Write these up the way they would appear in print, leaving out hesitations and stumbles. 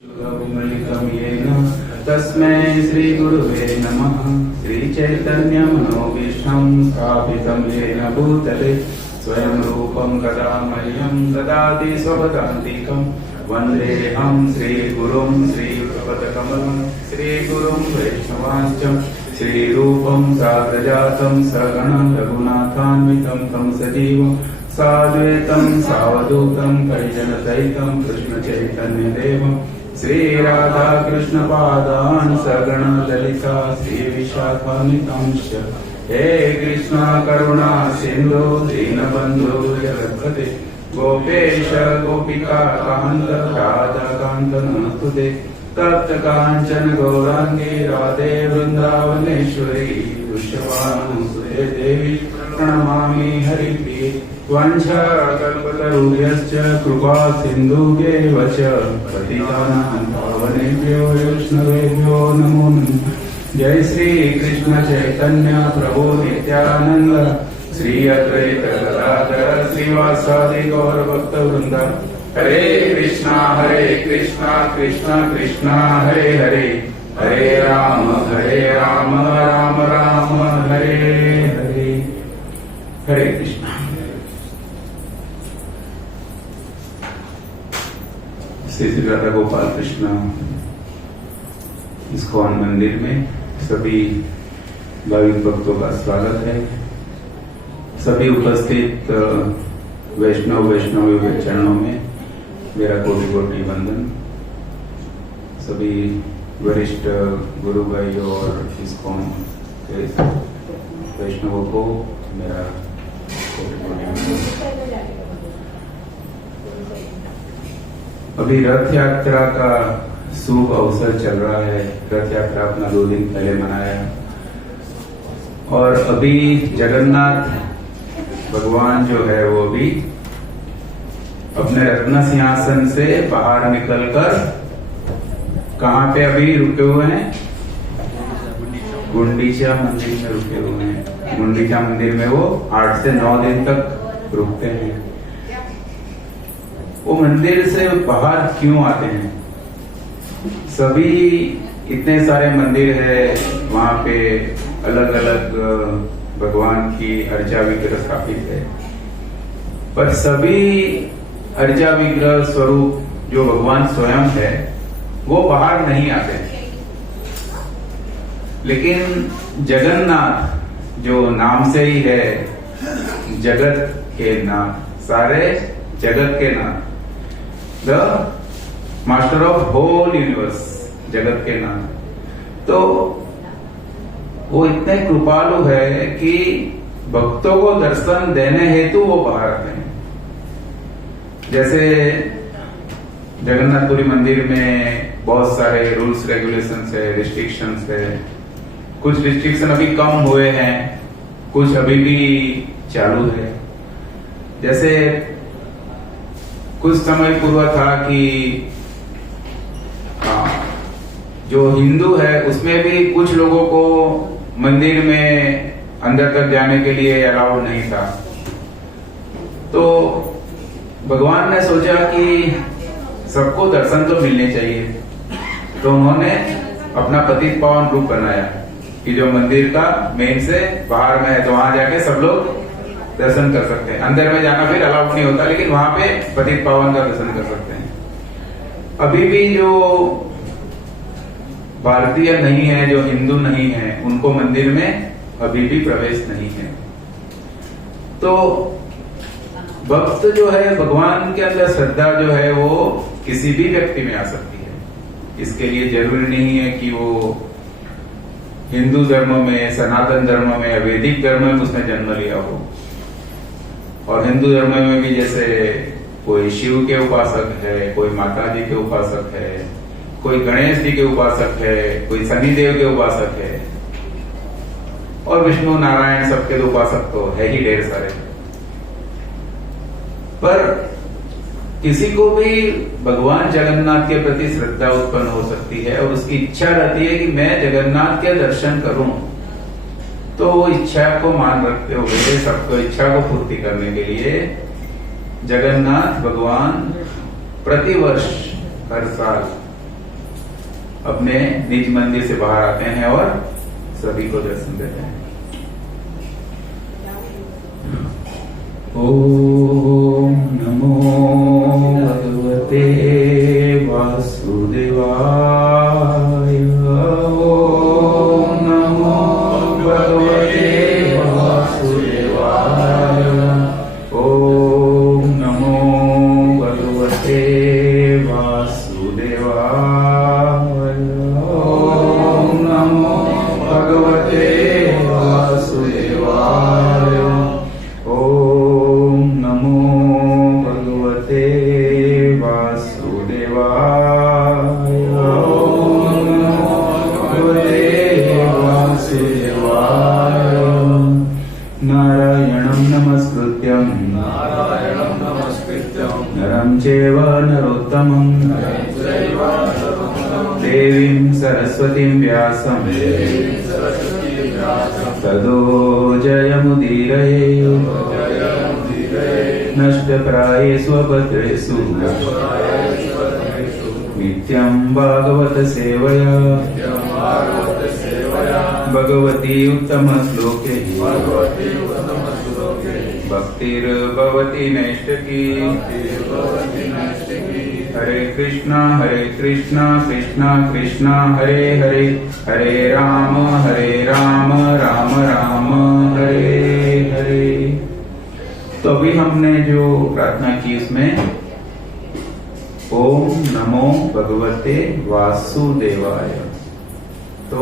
शुभमलिकं येन तस्मै श्रीगुरुवे नमः। श्रीचैतन्यमनोभीष्टं स्थापितं येन भूतले स्वयं रूपं कदा मह्यं ददाति स्वपदान्तिकं। वन्देऽहं श्रीगुरुं श्रीयुगपदकमलं श्रीगुरुं वैष्णवांश्च श्रीरूपं साग्रजातं सगणं रघुनाथान्वितं तं सजीवं साद्वैतं सावधूतं परिजनसहितं कृष्णचैतन्यदेवं श्रीराधा कृष्णपादान् सगण ललिता श्रीविशाखान्वितांश्च। हे कृष्णा करुणा सिन्धु दीनबन्धु जगत्पते गोपेश गोपिका कान्त राधाकान्त नमस्तुते। तप्त काञ्चन गौराङ्गी राधे वृन्दावनेश्वरी वृषभानुसुते देवी प्रणमामि हरिप्रिये। वंशाकल्पतरुभ्यश्च कृपा सिन्धुभ्यैव च पतितानां पावनेभ्यो वैष्णवेभ्यो नमो नमः। जय श्री कृष्ण चैतन्य प्रभु नित्यानंद श्री अद्वैत गदाधर श्रीवासादि गौर भक्त वृंद। हरे कृष्णा कृष्णा कृष्णा हरे हरे, हरे राम राम राम हरे हरे। हरे कृष्णा। श्री राधा गोपाल कृष्ण इस्कॉन मंदिर में सभी भाविक भक्तों का स्वागत है। सभी उपस्थित वैष्णवी के चरणों में मेरा कोटि कोटि वंदन। सभी वरिष्ठ गुरु भाई और इस्कॉन के वैष्णवों को मेरा कोटि कोटि वंदन। अभी रथ यात्रा का शुभ अवसर चल रहा है। रथ यात्रा अपना 2 दिन पहले मनाया और अभी जगन्नाथ भगवान जो है वो भी अपने रत्न सिंहासन से बाहर निकलकर कहाँ पे अभी रुके हुए हैं? गुंडीचा मंदिर में रुके हुए हैं। गुंडीचा मंदिर में वो 8 से 9 दिन तक रुकते हैं। वो मंदिर से बाहर क्यों आते हैं? सभी इतने सारे मंदिर है, वहां पे अलग अलग भगवान की अर्चा विग्रह स्थापित है, पर सभी अर्चा विग्रह स्वरूप जो भगवान स्वयं है वो बाहर नहीं आते हैं। लेकिन जगन्नाथ जो नाम से ही है, जगत के नाथ, सारे जगत के नाथ, the master of whole universe, जगत के नाथ। तो वो इतने कृपालु है कि भक्तों को दर्शन देने हेतु वो बाहर आते हैं। जैसे जगन्नाथपुरी मंदिर में बहुत सारे रूल्स रेगुलेशंस है, रिस्ट्रिक्शंस है। कुछ रिस्ट्रिक्शन अभी कम हुए हैं, कुछ अभी भी चालू है। जैसे कुछ समय पूर्व था कि जो हिंदू है उसमें भी कुछ लोगों को मंदिर में अंदर तक जाने के लिए अलाउड नहीं था। तो भगवान ने सोचा कि सबको दर्शन तो मिलने चाहिए, तो उन्होंने अपना पतित पावन रूप बनाया कि जो मंदिर का मेन से बाहर में है, तो वहां जाके सब लोग दर्शन कर सकते हैं। अंदर में जाना फिर अलाउड नहीं होता, लेकिन वहां पे पतित पावन का दर्शन कर सकते हैं। अभी भी जो भारतीय नहीं है, जो हिंदू नहीं है, उनको मंदिर में अभी भी प्रवेश नहीं है। तो भक्त जो है, भगवान के अंदर श्रद्धा जो है वो किसी भी व्यक्ति में आ सकती है। इसके लिए जरूरी नहीं है कि वो हिंदू धर्म में, सनातन धर्म में, वैदिक धर्म में उसने जन्म लिया हो। और हिंदू धर्म में भी जैसे कोई शिव के उपासक है, कोई माता जी के उपासक है, कोई गणेश जी के उपासक है, कोई शनिदेव के उपासक है, और विष्णु नारायण सबके उपासक तो है ही ढेर सारे। पर किसी को भी भगवान जगन्नाथ के प्रति श्रद्धा उत्पन्न हो सकती है और उसकी इच्छा रहती है कि मैं जगन्नाथ के दर्शन करूं। तो वो इच्छा को मान रखते हुए सबको इच्छा को पूर्ति करने के लिए जगन्नाथ भगवान प्रतिवर्ष हर साल अपने निज मंदिर से बाहर आते हैं और सभी को दर्शन देते हैं। ओम नमो भगवते वासुदेवाय। ओम नमो भगवते वासुदेवाय। ओम नमो भगवते वासुदेवाय। ओम नमो भगवते वासुदेवाय। ओम नमो भगवते वासुदेवाय। ओम नमो भगवते वासुदेवाय। नारायणं नमस्कृत्यं नरं चैव नरोत्तमं देवीं सरस्वतीं व्यासं ततो जयमुदीरये। नष्टप्रायेषु अभद्रेषु नित्यं भागवत सेवया भगवती उत्तमश्लोके भक्तिर्भवति नैष्ठिकी। हरे कृष्णा कृष्णा कृष्णा हरे हरे, हरे राम राम राम हरे हरे। तो अभी हमने जो प्रार्थना की उसमें ओम नमो भगवते वासुदेवाय, तो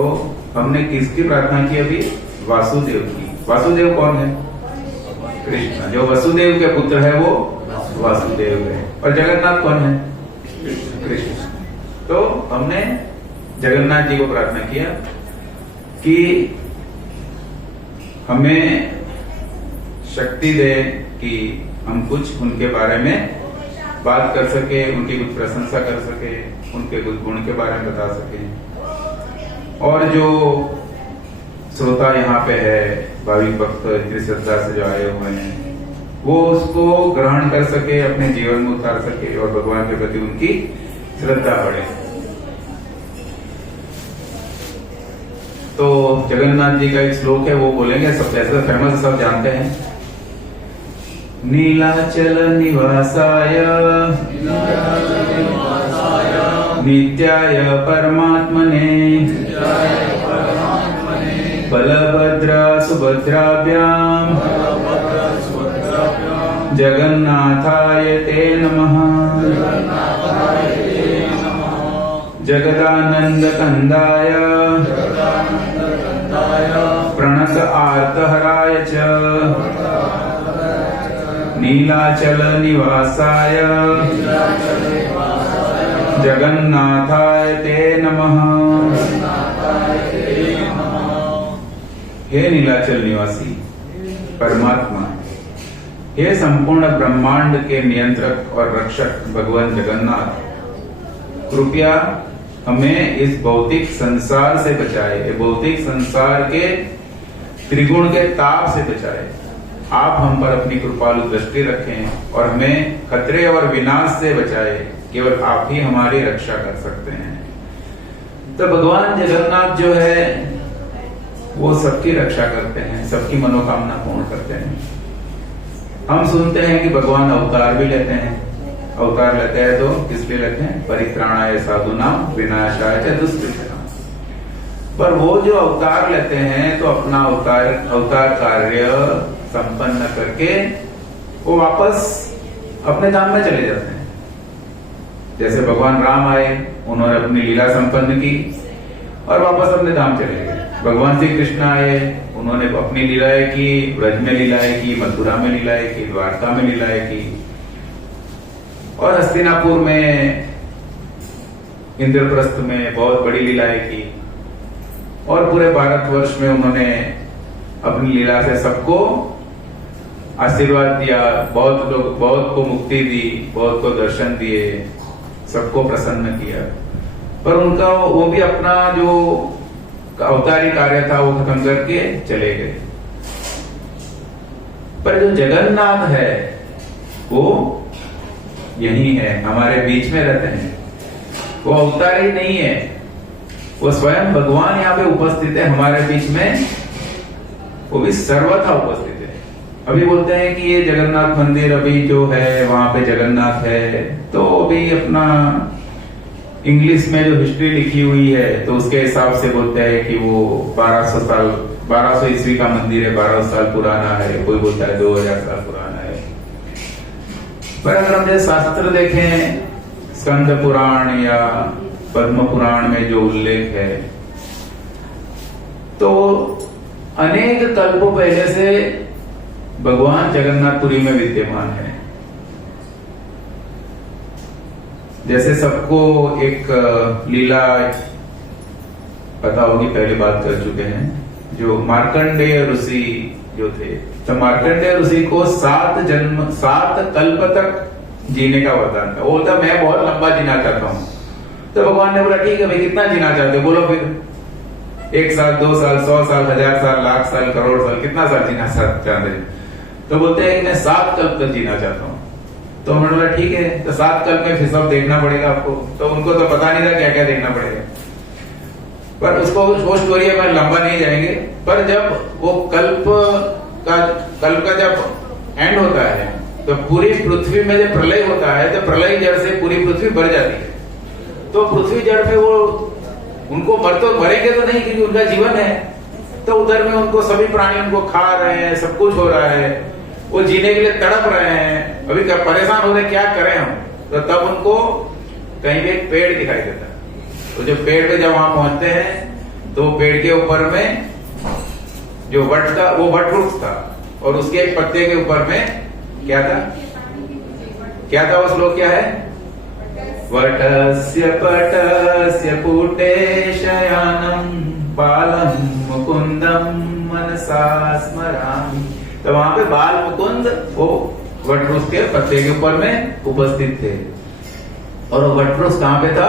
हमने किसकी प्रार्थना की अभी? वासुदेव की। वासुदेव कौन है? कृष्ण। जो वसुदेव के पुत्र है वो वासुदेव है। और जगन्नाथ कौन है? कृष्ण। तो हमने जगन्नाथ जी को प्रार्थना किया कि हमें शक्ति दे कि हम कुछ उनके बारे में बात कर सके, उनकी कुछ प्रशंसा कर सके, उनके कुछ गुण के बारे में बता सके। और जो श्रोता यहाँ पे है, भाविक भक्त इतनी श्रद्धा से जो आए हुए हैं, वो उसको ग्रहण कर सके, अपने जीवन में उतार सके और भगवान के प्रति उनकी श्रद्धा बढ़े। तो जगन्नाथ जी का एक श्लोक है, वो बोलेंगे, सब ऐसा फेमस सब जानते हैं। नीलाचल निवासाय नित्याय परमात्मने बलभद्र सुभद्राभ्याम जगन्नाथाय ते नमः। जगदानंद कंदाय प्रणत आर्तहराय च नीलाचल निवासाय जगन्नाथाय ते नमः। हे नीलाचल निवासी परमात्मा, हे संपूर्ण ब्रह्मांड के नियंत्रक और रक्षक भगवान जगन्नाथ, कृपया हमें इस भौतिक संसार से बचाए, भौतिक संसार के त्रिगुण के ताप से बचाए। आप हम पर अपनी कृपालु दृष्टि रखें और हमें खतरे और विनाश से बचाए। केवल आप ही हमारी रक्षा कर सकते हैं। तो भगवान जगन्नाथ जो है वो सबकी रक्षा करते हैं, सबकी मनोकामना पूर्ण करते हैं। हम सुनते हैं कि भगवान अवतार भी लेते हैं। अवतार लेते हैं तो किस लिए लेते हैं? परित्राणाय साधूनां विनाशाय च दुष्कृताम्। पर वो जो अवतार लेते हैं तो अपना अवतार कार्य संपन्न करके वो वापस अपने धाम में चले जाते हैं। जैसे भगवान राम आए, उन्होंने अपनी लीला संपन्न की और वापस अपने धाम चले गए। भगवान श्री कृष्ण आए, उन्होंने अपनी लीलाएं की, ब्रज में लीलाएं की, मथुरा में लीलाएं की, द्वारका में लीलाएं की और हस्तिनापुर में, इंद्रप्रस्थ में बहुत बड़ी लीलाएं की और पूरे भारतवर्ष में उन्होंने अपनी लीला से सबको आशीर्वाद दिया। बहुत को मुक्ति दी, बहुत को दर्शन दिए, सबको प्रसन्न किया। पर उनका वो भी अपना जो अवतारी कार्य था वो खत्म करके चले गए। पर जो जगन्नाथ है वो यही है, हमारे बीच में रहते हैं। वो अवतारी नहीं है, वो स्वयं भगवान यहाँ पे उपस्थित है हमारे बीच में, वो भी सर्वथा उपस्थित है। अभी बोलते हैं कि ये जगन्नाथ मंदिर अभी जो है वहां पे जगन्नाथ है, तो अभी अपना इंग्लिश में जो हिस्ट्री लिखी हुई है तो उसके हिसाब से बोलते हैं कि वो 1200 ईस्वी का मंदिर है, 1200 साल पुराना है, कोई बोलता है 2000 साल पुराना है। पर अगर हम शास्त्र देखें, स्कंद पुराण या पद्म पुराण में जो उल्लेख है, तो अनेक कल्पों पहले से भगवान जगन्नाथपुरी में विद्यमान है। जैसे सबको एक लीला पता होगी, पहले बात कर चुके हैं, जो मार्कंडेय ऋषि जो थे, तो मार्कंडेय ऋषि को 7 कल्प तक जीने का वरदान था। वो बोलता मैं बहुत लंबा जीना चाहता हूँ। तो भगवान ने बोला ठीक है भाई, कितना जीना चाहते हो बोलो फिर, 1 साल, 2 साल, 100 साल, 1000 साल, लाख साल, करोड़ साल, कितना साल जीना चाहते हैं? तो बोलते हैं कि मैं 7 कल्प तक जीना चाहता हूँ। तो उन्होंने बोला ठीक है, तो 7 कल्प में फिर सब देखना पड़ेगा आपको। तो उनको तो पता नहीं था क्या क्या देखना पड़ेगा, पर उसको वो स्टोरी में लंबा नहीं जाएंगे। पर जब वो कल्प का जब एंड होता है, तो पूरी पृथ्वी में जब प्रलय होता है, तो प्रलय जड़ से पूरी पृथ्वी भर जाती है। तो पृथ्वी जड़ में वो उनको मरेंगे तो नहीं, क्योंकि उनका जीवन है। तो उधर में उनको सभी प्राणी उनको खा रहे हैं, सब कुछ हो रहा है, वो जीने के लिए तड़प रहे हैं, अभी परेशान हो रहे, क्या करें हम? तो तब उनको कहीं भी एक पेड़ दिखाई देता है। तो जो पेड़ पे जब वहां पहुंचते हैं, तो पेड़ के ऊपर में जो वट था, वो वट वृक्ष था, और उसके एक पत्ते के ऊपर में क्या था? क्या था वो श्लोक? क्या है? वटस्य पटस्य पुटे शयानम बालम मुकुंदम मनसा स्मरामि। तो वहां पे बाल मुकुंद वो वटवृक्ष के पत्ते के ऊपर में उपस्थित थे। और वो वटवृक्ष कहां पे था?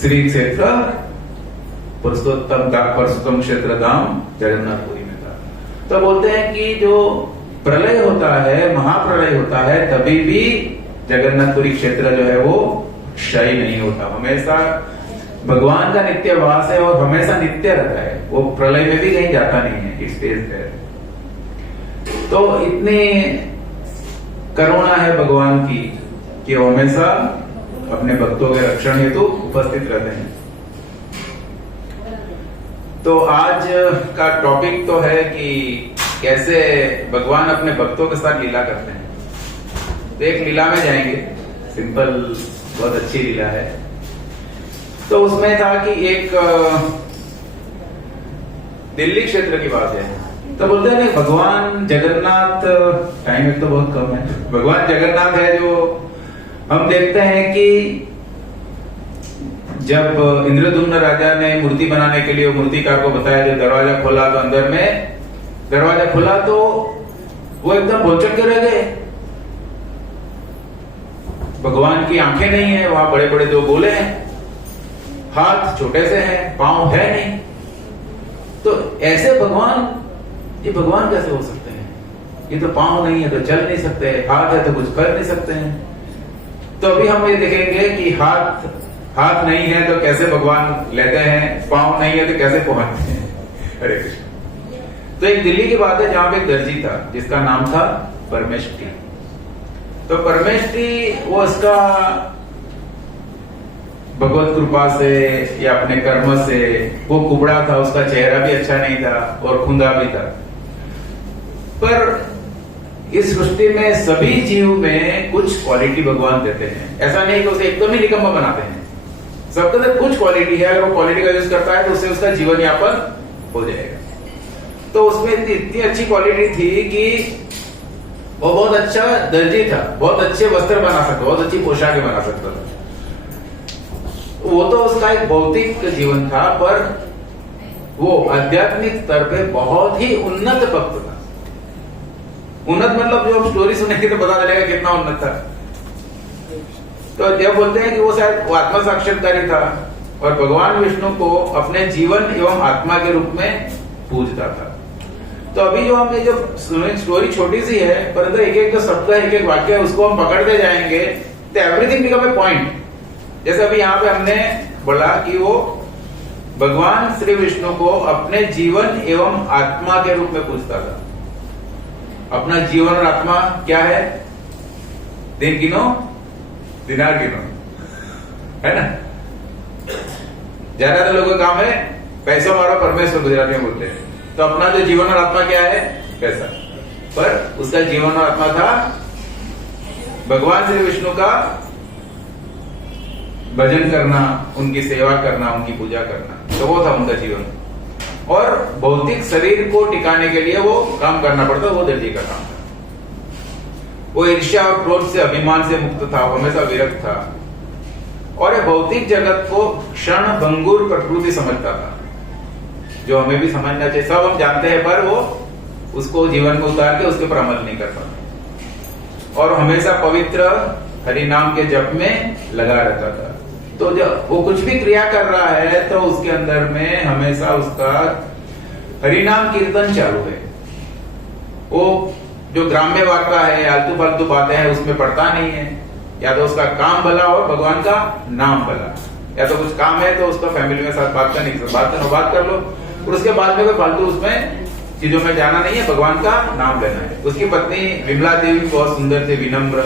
श्री क्षेत्र पुरुषोत्तम क्षेत्र धाम जगन्नाथपुरी में था। तो बोलते हैं कि जो प्रलय होता है, महाप्रलय होता है, तभी भी जगन्नाथपुरी क्षेत्र जो है वो क्षय नहीं होता, हमेशा भगवान का नित्य वास है और हमेशा नित्य रहता है। वो प्रलय में भी कहीं जाता नहीं है, इट स्टेज देयर। तो इतनी करुणा है भगवान की कि वो हमेशा अपने भक्तों के रक्षण हेतु उपस्थित रहते हैं। तो आज का टॉपिक तो है कि कैसे भगवान अपने भक्तों के साथ लीला करते हैं। तो एक लीला में जाएंगे, सिंपल, बहुत अच्छी लीला है। तो उसमें था कि एक दिल्ली क्षेत्र की बात है। तो बोलते हैं भगवान जगन्नाथ, टाइम एक तो बहुत कम है, भगवान जगन्नाथ है जो हम देखते हैं कि जब इंद्रदुम्न राजा ने मूर्ति बनाने के लिए मूर्तिकार को बताया, जब दरवाजा खोला तो अंदर में दरवाजा खुला तो वो एकदम भौचक्के रह गए। भगवान की आंखें नहीं है, वहां बड़े बड़े 2 गोले हैं, हाथ छोटे से हैं, पांव है नहीं। तो ऐसे भगवान, ये भगवान कैसे हो सकते हैं? ये तो पांव नहीं है तो चल नहीं सकते, हाथ है तो कुछ कर नहीं सकते हैं। तो अभी हम ये देखेंगे कि हाथ नहीं है तो कैसे भगवान लेते हैं, पांव नहीं है तो कैसे पहुंचते हैं। हरे कृष्ण। तो एक दिल्ली की बात है जहां पे एक दर्जी था जिसका नाम था परमेष्टि। तो परमेष्टि वो उसका भगवत कृपा से या अपने कर्म से वो कुबड़ा था, उसका चेहरा भी अच्छा नहीं था और खुंदा भी था। पर इस सृष्टि में सभी जीव में कुछ क्वालिटी भगवान देते हैं। ऐसा नहीं कि उसे एकदम ही निकम्मा बनाते हैं, सबके अंदर कुछ क्वालिटी है, अगर वो क्वालिटी का यूज करता है तो उससे उसका जीवन यापन हो जाएगा। तो उसमें इतनी अच्छी क्वालिटी थी कि वो बहुत अच्छा दर्जी था, बहुत अच्छे वस्त्र बना सकता, बहुत अच्छी पोशाकें बना सकता था। वो तो उसका एक भौतिक जीवन था, पर वो आध्यात्मिक स्तर पे बहुत ही उन्नत भक्त था। उन्नत मतलब जो हम स्टोरी सुनेंगे तो पता चलेगा कितना उन्नत था। तो जब बोलते हैं कि वो शायद आत्मा साक्षात्कारी था और भगवान विष्णु को अपने जीवन एवं आत्मा के रूप में पूजता था। तो अभी जो हमने जो स्टोरी छोटी सी है, परंतु एक एक जो शब्द है, एक एक वाक्य है, उसको हम पकड़ते जाएंगे तो एवरीथिंग बिकम ए पॉइंट। जैसे अभी यहाँ पे हमने बोला कि वो भगवान श्री विष्णु को अपने जीवन एवं आत्मा के रूप में पूछता था। अपना जीवन और आत्मा क्या है? दिन गिनो, दिनार गिनो, है ना। ज्यादातर लोगों का काम है पैसा मारो परमेश्वर, गुजराती में बोलते हैं। तो अपना जो जीवन और आत्मा क्या है? पैसा। पर उसका जीवन और आत्मा था भगवान श्री विष्णु का भजन करना, उनकी सेवा करना, उनकी पूजा करना। तो वो था उनका जीवन। और भौतिक शरीर को टिकाने के लिए वो काम करना पड़ता, वो दर्जी का काम था। वो ईर्ष्या और क्रोध से, अभिमान से मुक्त था, हमेशा विरक्त था। और ये भौतिक जगत को क्षण भंगुर प्रकृति समझता था, जो हमें भी समझना चाहिए। सब हम जानते हैं, पर वो उसको जीवन में उतार के उसके ऊपर अमल नहीं कर पाते। और हमेशा पवित्र हरि नाम के जप में लगा रहता था। तो जब वो कुछ भी क्रिया कर रहा है तो उसके अंदर में हमेशा उसका हरिनाम कीर्तन चालू है। वो जो ग्राम्य वार्ता है, आलतू फालतू बातें हैं, उसमें पड़ता नहीं है। या तो उसका काम भला हो, भगवान का नाम भला। या तो कुछ काम है तो उसका फैमिली में साथ बात कर लो, और उसके बाद में कोई फालतू उसमें चीजों में जाना नहीं है, भगवान का नाम लेना है। उसकी पत्नी विमला देवी बहुत सुंदर थी, विनम्र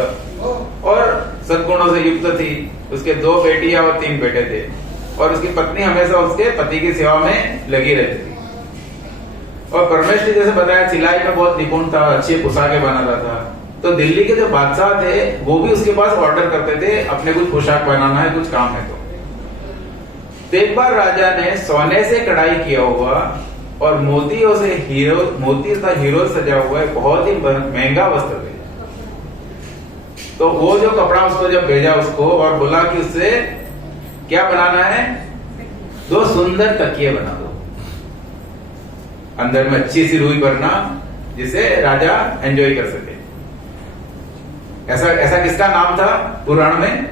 और सद्गुणों से युक्त थी। उसके 2 बेटियां और 3 बेटे थे। और उसकी पत्नी हमेशा उसके पति की सेवा में लगी रहती थी। और परमेश्वर जैसे बताया, सिलाई में बहुत निपुण था, अच्छी पोशाकें बनाता था। तो दिल्ली के जो बादशाह थे वो भी उसके पास ऑर्डर करते थे, अपने कुछ पोशाक बनाना है, कुछ काम है। तो एक बार राजा ने सोने से कढ़ाई किया हुआ और मोतियों से मोती तथा हीरो सजा हुआ है बहुत ही महंगा वस्त्र भेजा। तो वो जो कपड़ा उसको जब भेजा उसको, और बोला कि उससे क्या बनाना है? 2 सुंदर तकिए बना दो, अंदर में अच्छी सी रुई भरना, जिसे राजा एंजॉय कर सके। ऐसा किसका नाम था पुराण में?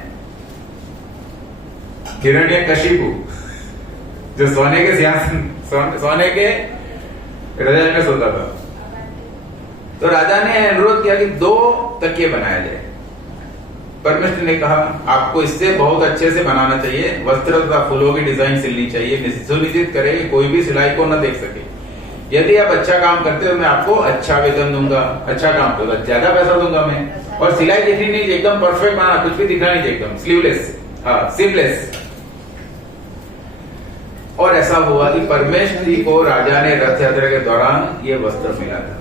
हिरण्यकशिपु, जो सोने के सिंहासन, सोने के हृदय में सोता था। तो राजा ने अनुरोध किया कि 2 तकिए बनाया जाए। परमेश्वर ने कहा आपको इससे बहुत अच्छे से बनाना चाहिए, वस्त्र तथा फूलों की डिजाइन सिलनी चाहिए, सुनिश्चित करें कि कोई भी सिलाई को न देख सके। यदि आप अच्छा काम करते हो मैं आपको अच्छा वेतन दूंगा, अच्छा काम करो तो ज्यादा पैसा दूंगा मैं। और सिलाई दिखनी नहीं, एकदम परफेक्ट बनाना, कुछ भी दिखना नहीं, एकदम स्लीवलेस, हाँ सीमलेस। और ऐसा हुआ कि परमेश्वर जी को राजा ने रथ यात्रा के दौरान ये वस्त्र मिला था।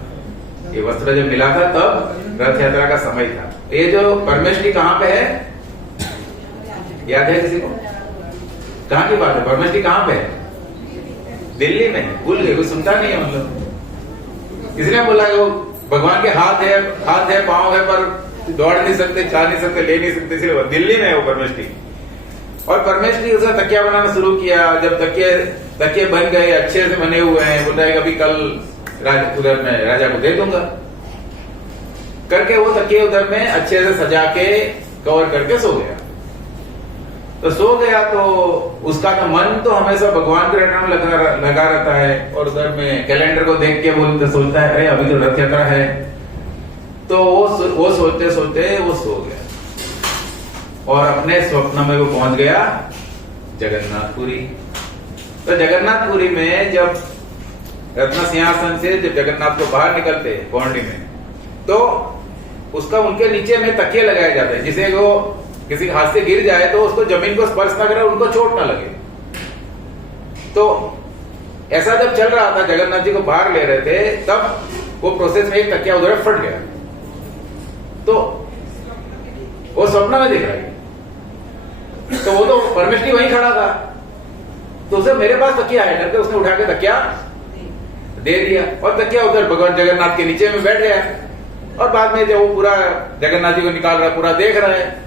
ये वस्त्र जब मिला था तब रथ यात्रा का समय था। ये जो परमेश्वरी कहाँ पे है, याद है किसी को? कहाँ की बात है? परमेश्वरी कहाँ पे है? दिल्ली में। भूल गए, कुछ सुनता नहीं है मतलब। इसलिए बोला कि वो भगवान के हाथ है पांव है, पर दौड़ नहीं सकते, चाल नहीं सकते, ले नहीं सकते, इसलिए दिल्ली में है वो परमेश्वरी। और परमेश्वरी उसका तकिया बनाना शुरू किया। जब तकिए बन गए, अच्छे से बने हुए हैं, बोलता है कभी कल उधर मैं राजा को दे दूंगा करके वो तकिए उधर में अच्छे से सजा के कवर करके सो गया। तो सो गया तो उसका तो मन तो हमेशा भगवान के रटने में लगा रहता है। और उधर में कैलेंडर को देख के बोलते सोचता है अरे अभी तो रथ यात्रा है। तो वो सोचते सोचते वो सो गया और अपने स्वप्न में वो पहुंच गया जगन्नाथपुरी। तो जगन्नाथपुरी में जब रत्न सिंहासन से जब जगन्नाथ को बाहर निकलते पौर्णिमे में, तो उसका उनके नीचे में तकिए लगाए जाते हैं, जिसे वो किसी हाथ से गिर जाए तो उसको जमीन को स्पर्श ना करे, उनको चोट ना लगे। तो ऐसा जब चल रहा था, जगन्नाथ जी को बाहर ले रहे थे, तब वो प्रोसेस में एक तकिया उधर फट गया। तो वो स्वप्न में दिख रहा है। तो वो तो परमेश्वरी वहीं खड़ा था, तो उसे मेरे पास तकिया है करके उसने उठा के तकिया दे दिया और तकिया उधर भगवान जगन्नाथ के नीचे में बैठ गया। और बाद में जब वो पूरा जगन्नाथ जी को निकाल रहा है, पूरा देख रहा है।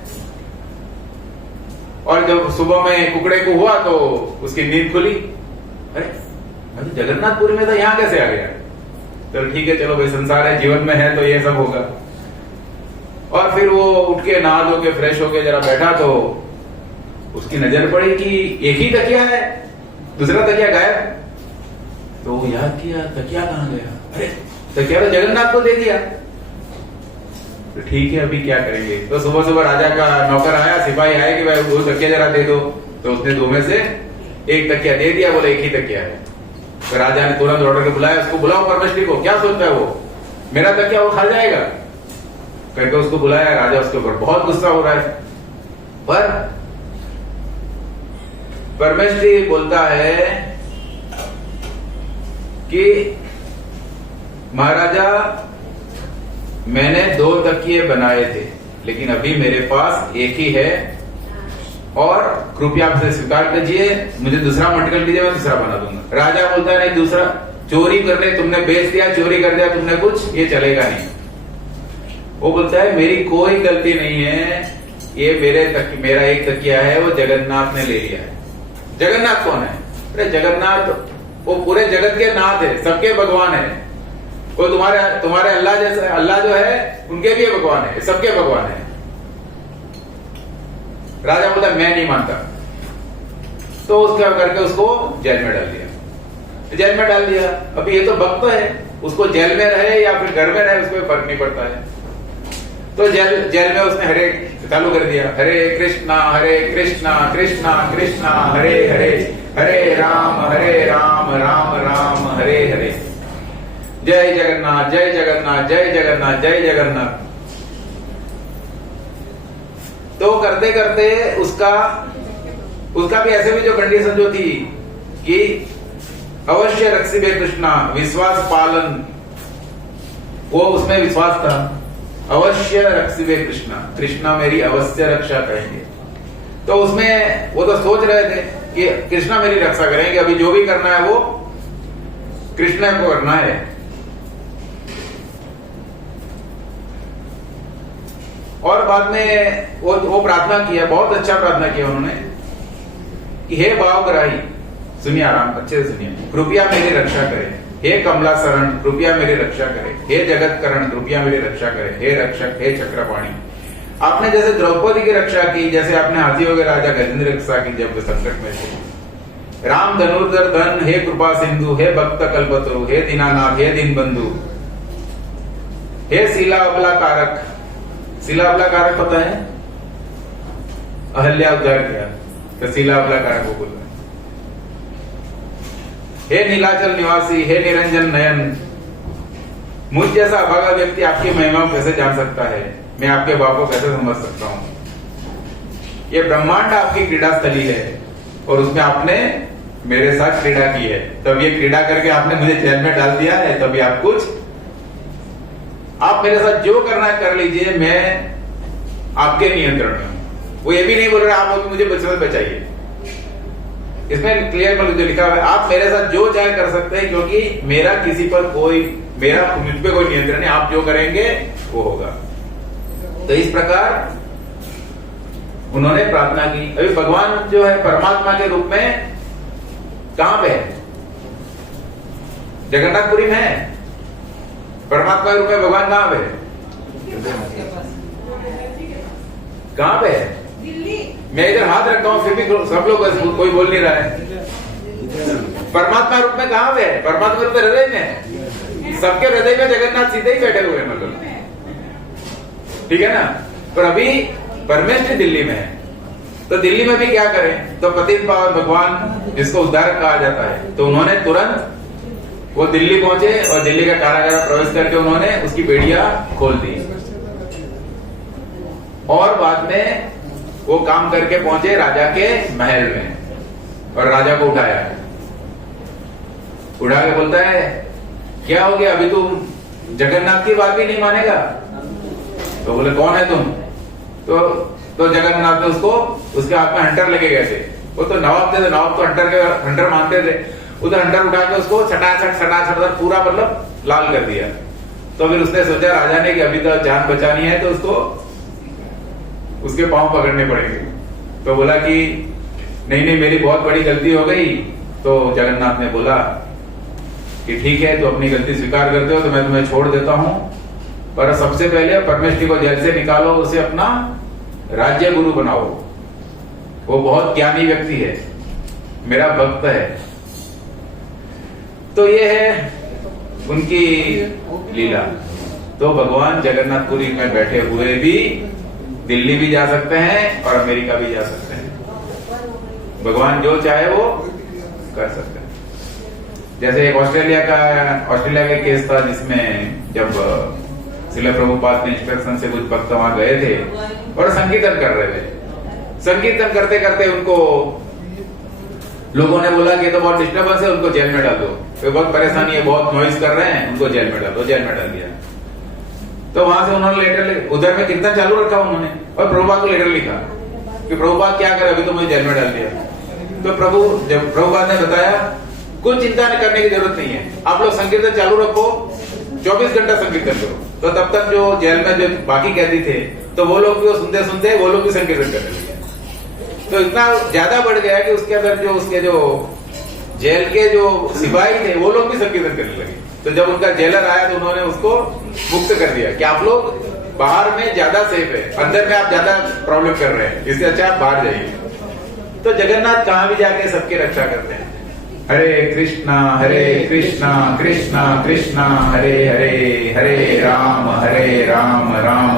और जब सुबह में कुकड़े को हुआ तो उसकी नींद खुली, अरे मैं तो जगन्नाथपुरी में था, यहाँ कैसे आ गया? चलो ठीक है, चलो भाई संसार है, जीवन में है तो ये सब होगा। और फिर वो उठ के नहा धो के फ्रेश होके जरा बैठा तो उसकी नजर पड़ी कि एक ही तकिया है, दूसरा तकिया गायब। तो याद किया तकिया कहाँ गया? अरे तकिया तो जगन्नाथ को दे दिया। तो ठीक है, अभी क्या करेंगे? तो सुबह सुबह राजा का नौकर आया, सिपाही आया कि भाई वो तकिया जरा दे दो। तो उसने दो में से एक तकिया दे दिया, बोले एक ही तकिया है। तो राजा ने तुरंत ऑर्डर के बुलाया, उसको बुलाओ परमेश्वरी को, क्या सोचता है वो, मेरा तकिया वो खा जाएगा करके उसको बुलाया। राजा उसके ऊपर बहुत गुस्सा हो रहा है, पर परमेश्वरी बोलता है कि महाराजा मैंने 2 तकिए बनाए थे, लेकिन अभी मेरे पास एक ही है, और कृपया आपसे स्वीकार कीजिए, मुझे दूसरा मटकल दीजिए, मैं दूसरा बना दूंगा। राजा बोलता है नहीं, दूसरा चोरी करने तुमने बेच दिया, चोरी कर दिया तुमने कुछ, ये चलेगा नहीं। वो बोलता है मेरी कोई गलती नहीं है, ये मेरा एक तकिया है, वो जगन्नाथ ने ले लिया है। जगन्नाथ कौन है? अरे जगन्नाथ वो पूरे जगत के नाथ है, सबके भगवान है। वो तुम्हारे अल्लाह जैसे, अल्लाह जो है उनके भी भगवान है, सबके भगवान है। राजा बोला मैं नहीं मानता, तो उसका करके उसको जेल में डाल दिया। जेल में डाल दिया। अभी ये तो भक्त है, उसको जेल में रहे या फिर घर में रहे उसको फर्क नहीं पड़ता है। तो जेल में उसने हरे चालू कर दिया, हरे कृष्णा कृष्णा कृष्णा हरे हरे, हरे राम राम राम हरे हरे, जय जगन्नाथ जय जगन्नाथ जय जगन्नाथ जय जगन्नाथ। तो करते करते उसका भी ऐसे भी जो कंडीशन जो थी कि अवश्य रक्षिबे कृष्णा, विश्वास पालन, वो उसमें विश्वास था। अवश्य रक्षिबे कृष्णा, कृष्णा मेरी अवश्य रक्षा करेंगे। तो उसमें वो तो सोच रहे थे कि कृष्णा मेरी रक्षा करेंगे, अभी जो भी करना है वो कृष्णा को करना है। और बाद में वो प्रार्थना किया, बहुत अच्छा प्रार्थना किया उन्होंने कि हे भावग्राही, सुनिए आराम अच्छे से सुनिए, कृपया मेरी रक्षा करें। हे कमला शरण, कृपया मेरी रक्षा करें। हे जगत करण, कृपया मेरी रक्षा करें। हे रक्षक, हे चक्रपाणी। आपने जैसे द्रौपदी की रक्षा की, जैसे आपने हाथियों के राजा गजेंद्र की रक्षा की जब संकट में थे। राम धनुर्धर धन, हे कृपा सिंधु, हे भक्त कल्पतरु, हे दीनानाथ, हे दीन बंधु, हे शीला अबला कारक। शीला अबला कारक पता है? अहल्या उद्धार किया तो शीला अबला कारक को बोला। हे नीलाचल निवासी, हे निरंजन नयन, मुझ जैसा अभागा व्यक्ति आपकी महिमा को कैसे जान सकता है, मैं आपके भाव को कैसे समझ सकता हूँ। ये ब्रह्मांड आपकी क्रीड़ा स्थली है और उसमें आपने मेरे साथ क्रीड़ा की है, तब ये क्रीड़ा करके आपने मुझे जेल में डाल दिया है। तभी आप मेरे साथ जो करना है कर लीजिए, मैं आपके नियंत्रण में हूं। वो ये भी नहीं बोल रहे आप मुझे बचाइए, इसमें क्लियर जो लिखा हुआ है आप मेरे साथ जो चाहे कर सकते हैं, क्योंकि मेरा किसी पर मुझ पे कोई नियंत्रण नहीं, आप जो करेंगे वो होगा। तो इस प्रकार उन्होंने प्रार्थना की। अभी भगवान जो है परमात्मा के रूप में कहां पे है? जगन्नाथपुरी में है। परमात्मा के रूप में भगवान कहां पे है? कहां पे है? मैं इधर हाथ रखता हूं फिर भी सब लोग कोई बोल नहीं रहा है। परमात्मा रूप में कहां पे है? परमात्मा रूप में हृदय में, सबके हृदय में जगन्नाथ सीधे ही बैठे हुए हैं, मतलब ठीक है ना। पर अभी परमेश्वर दिल्ली में है, तो दिल्ली में भी क्या करें? तो पतित पावन भगवान जिसको उद्धारक कहा जाता है, तो उन्होंने तुरंत वो दिल्ली पहुंचे और दिल्ली का कारागार प्रवेश करके उन्होंने उसकी बेड़ियां खोल दी और बाद में वो काम करके पहुंचे राजा के महल में और राजा को उठाया, उठा के बोलता है क्या हो गया, अभी तुम जगन्नाथ की बात भी नहीं मानेगा? तो बोले कौन है तुम? तो जगन्नाथ ने उसके हाथ में हंटर लेके गए थे। वो तो नवाब थे, नवाब तो हंटर मानते थे। उधर हंटर उठा के उसको छटाछट पूरा मतलब लाल कर दिया। तो फिर उसने सोचा राजा ने कि अभी तो जान बचानी है, तो उसके पांव पकड़ने पड़ेंगे। तो बोला कि नहीं मेरी बहुत बड़ी गलती हो गई। तो जगन्नाथ ने बोला कि ठीक है, तो अपनी गलती स्वीकार करते हो तो मैं तुम्हें छोड़ देता हूं, पर सबसे पहले परमेश्वरी को जेल से निकालो, उसे अपना राज्य गुरु बनाओ। वो बहुत ज्ञानी व्यक्ति है, मेरा भक्त है। तो ये है उनकी लीला। तो भगवान जगन्नाथपुरी में बैठे हुए भी दिल्ली भी जा सकते हैं और अमेरिका भी जा सकते हैं। भगवान जो चाहे वो कर सकते हैं। जैसे एक ऑस्ट्रेलिया का केस था, जिसमें जब श्रील प्रभुपाद के इंस्ट्रक्शन से कुछ भक्त वहां गए थे और संकीर्तन कर रहे थे। संकीर्तन करते करते उनको लोगों ने बोला कि ये तो बहुत डिस्टर्बेंस है, उनको जेल में डाल दो, तो बहुत परेशानी है, बहुत नॉइज कर रहे हैं, उनको जेल में डाल दो। जेल में डाल दिया। तो वहां से उन्होंने लेटर, उधर में कीर्तन चालू रखा उन्होंने, और प्रभुपाद को लेटर लिखा कि प्रभुपाद क्या करे, अभी तो मुझे जेल में डाल दिया। तो जब प्रभुपाद ने बताया कुछ चिंता करने की जरूरत नहीं है, आप लोग संकीर्तन चालू रखो, 24 घंटा संकीर्तन करो। तो तब तक जो जेल में जो बाकी कैदी थे, तो वो लोग भी वो सुनते सुनते वो लोग भी संकीर्तन करने लगे। तो इतना ज्यादा बढ़ गया कि उसके अंदर जो उसके जो जेल के जो सिपाही थे वो लोग भी संकीर्तन करने लगे। तो जब उनका जेलर आया तो उन्होंने उसको मुक्त कर दिया कि आप लोग बाहर में ज्यादा सेफ है, अंदर में आप ज्यादा प्रॉब्लम कर रहे हैं, इससे अच्छा आप बाहर जाइए। तो जगन्नाथ कहाँ भी जाके सबकी रक्षा करते हैं। हरे कृष्णा कृष्णा कृष्णा हरे हरे, हरे राम राम